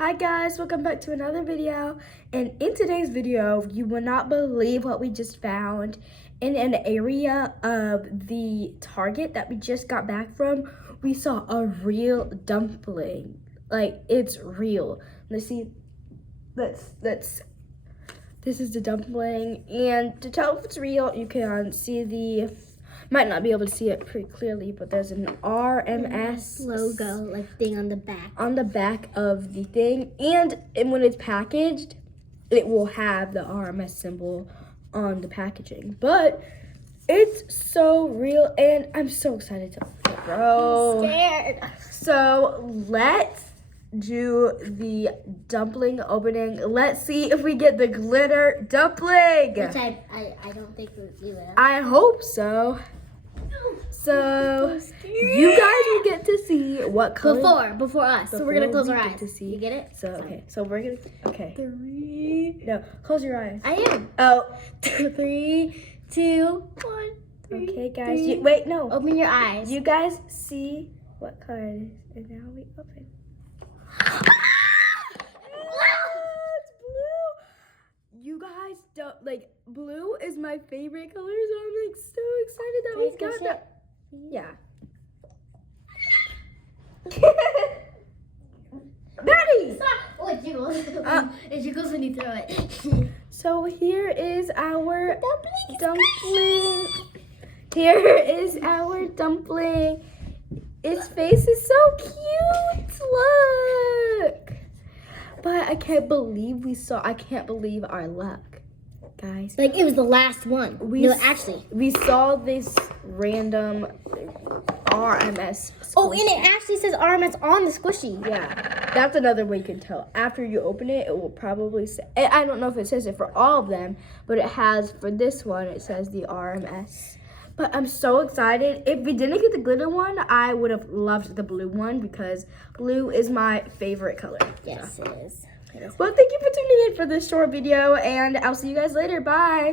Hi guys, welcome back to another video. And in today's video, you will not believe what we just found in an area of the Target that we just got back from. We saw a real dumpling. Like, it's real. Let's see. This is the dumpling. And to tell if it's real, you can see might not be able to see it pretty clearly, but there's an RMS logo, like thing on the back. On the back of the thing, and when it's packaged, it will have the RMS symbol on the packaging. But it's so real, and I'm so excited to open it, bro. I'm scared. So let's do the dumpling opening. Let's see if we get the glitter dumpling. Which I don't think we will. I hope so. So you guys will get to see what color before us. So we're gonna close our eyes. To see. You get it? So okay. So we're gonna 3. No, close your eyes. I am. Oh. 3, 2, 1. 3, okay, guys. 3. Wait, no. Open your eyes. You guys see what color it is, and now we open. It's blue. You guys don't blue is my favorite color, so I'm like so excited that we got that. Yeah. Betty! Stop! Oh, it jiggles. It jiggles when you throw it. So here is our dumpling. Here is our dumpling. Its face is so cute. Look. But I can't believe our luck. Guys, Like it was the last one. We saw this random RMS. Oh, and it actually says RMS on the squishy. Yeah, that's another way you can tell. After you open it, it will probably say, I don't know if it says it for all of them, but it has, for this one, it says the RMS. But I'm so excited. If we didn't get the glitter one, I would have loved the blue one because blue is my favorite color. Yes, it is. Well, thank you for tuning in for this short video, and I'll see you guys later. Bye.